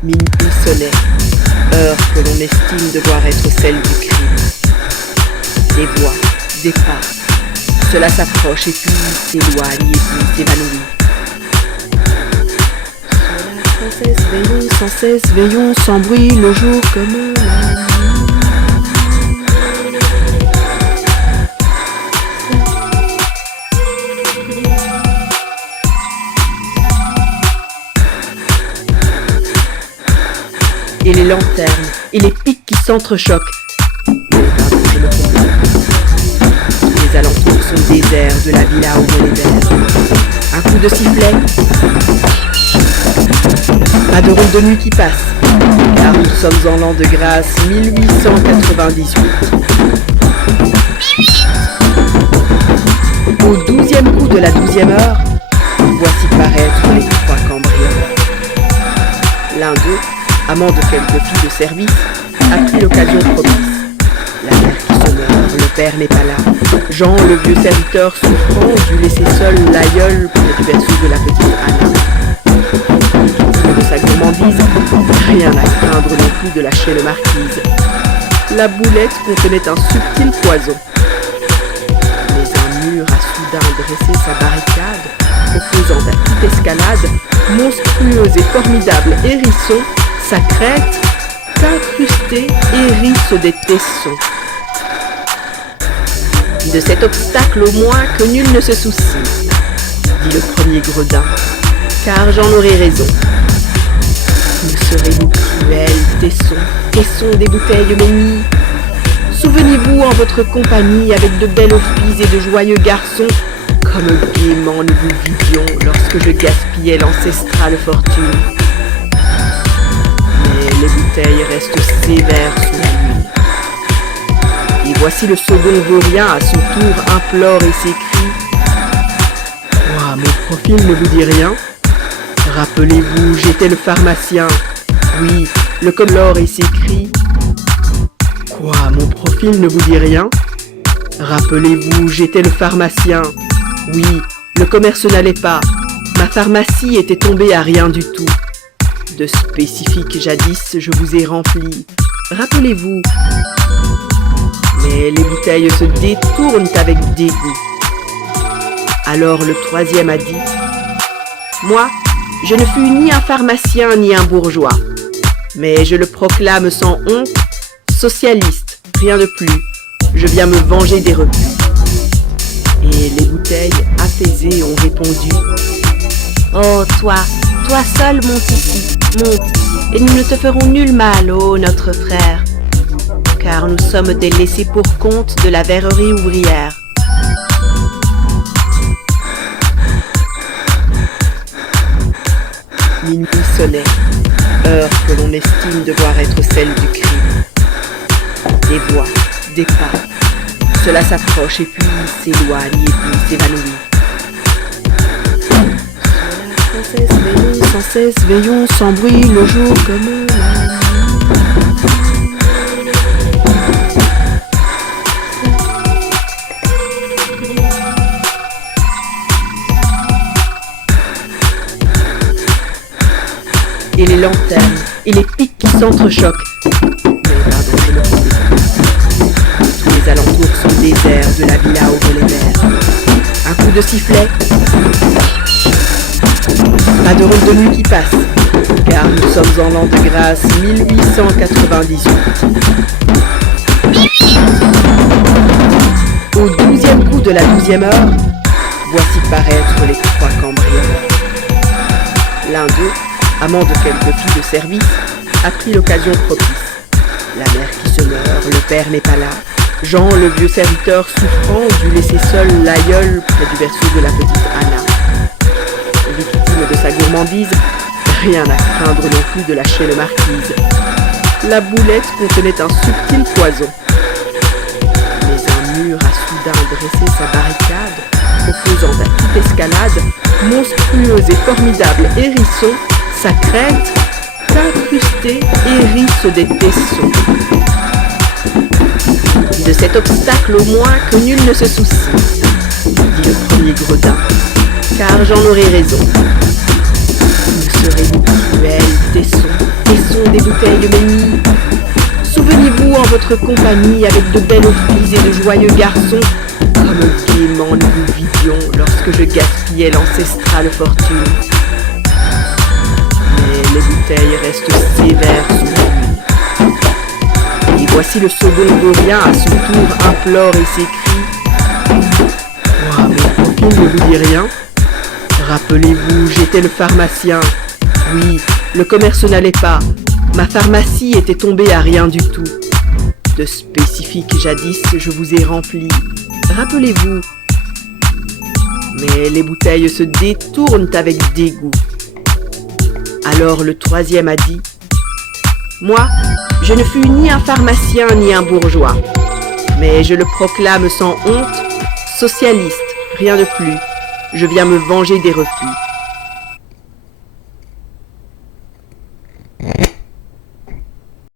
Minuit sonnait, heure que l'on estime devoir être celle du crime. Des voix, des pas, cela s'approche et puis s'éloigne et puis s'évanouit. Sans cesse veillons, sans bruit, le jour comme la nuit. Et les lanternes, et les pics qui s'entrechoquent. Les alentours sont déserts de la villa au volet vert. Un coup de sifflet. Pas de ronde de nuit qui passe, car nous sommes en l'an de grâce 1898. Au 12e coup de la 12e heure, voici paraître les 3 cambrioleurs. L'un d'eux, amant de quelques filles de service, a pris l'occasion propice. La mère qui se meurt, le père n'est pas là. Jean, le vieux serviteur souffrant, dut laisser seul l'aïeul près du berceau de la petite Anna. De sa gourmandise, rien à craindre non plus de la chaîne marquise. La boulette contenait un subtil poison. Mais un mur a soudain dressé sa barricade, opposant à toute escalade, monstrueuse et formidable hérisson, sa crête, qu'incrustés hérissent des tessons. De cet obstacle au moins que nul ne se soucie, dit le premier gredin, car j'en aurai raison. Nous serez-nous cruels, tessons des bouteilles ménies? Souvenez-vous en votre compagnie avec de belles filles et de joyeux garçons, comme gaiement nous vous vivions lorsque je gaspillais l'ancestrale fortune. Mais les bouteilles restent sévères sous la nuit. Et voici le second vaurien à son tour implore et s'écrie: Quoi, mon profil ne vous dit rien? Rappelez-vous, j'étais le pharmacien. Oui, le colore et s'écrie. Quoi, mon profil ne vous dit rien? Rappelez-vous, j'étais le pharmacien. Oui, le commerce n'allait pas. Ma pharmacie était tombée à rien du tout. De spécifiques jadis, je vous ai rempli. Rappelez-vous. Mais les bouteilles se détournent avec dégoût. Alors le troisième a dit: Moi, je ne fus ni un pharmacien ni un bourgeois, mais je le proclame sans honte, socialiste, rien de plus. Je viens me venger des rebus. Et les bouteilles, apaisées, ont répondu: Oh, toi seul monte ici, monte, et nous ne te ferons nul mal, ô notre frère, car nous sommes des laissés pour compte de la verrerie ouvrière. Minuit sonnait, heure que l'on estime devoir être celle du crime. Des voix, des pas, cela s'approche et puis s'éloigne et puis s'évanouit. Sans cesse veillons, sans bruit, le jour comme la nuit. Et les lanternes, et les pics qui s'entrechoquent. Mais pardon, je me trompe. Tous les alentours sont déserts de la villa au volet vert. Un coup de sifflet. Pas de ronde de nuit qui passe, car nous sommes en l'an de grâce 1898. Au 12e coup de la 12e heure, voici paraître les 3 cambrioleurs. L'un d'eux, amant de quelques filles de service, a pris l'occasion propice. La mère qui se meurt, le père n'est pas là. Jean, le vieux serviteur souffrant, dut laisser seul l'aïeul près du berceau de la petite Anna. Victime de sa gourmandise, rien à craindre non plus de la chaîne marquise. La boulette contenait un subtil poison. Mais un mur a soudain dressé sa barricade, opposant à toute escalade, monstrueuse et formidable hérisson, sa crête, qu'incrustés hérissent des tessons. De cet obstacle au moins que nul ne se soucie, dit le premier gredin, car j'en aurai raison. Nous serez-nous cruels, tessons, caissons des bouteilles ménies. Souvenez-vous en votre compagnie avec de belles filles et de joyeux garçons, comme gaiement nous vous vivions lorsque je gaspillais l'ancestrale fortune. Mais les bouteilles restent sévères sous la nuit. Et voici le second vaurien à son tour implore et s'écrie: moi, mon profil ne vous dit rien? Rappelez-vous, j'étais le pharmacien. Oui, le commerce n'allait pas. Ma pharmacie était tombée à rien du tout. De spécifiques jadis, je vous ai rempli. Rappelez-vous. Mais les bouteilles se détournent avec dégoût. Alors le troisième a dit: moi, je ne fus ni un pharmacien ni un bourgeois. Mais je le proclame sans honte, socialiste, rien de plus. Je viens me venger des refus.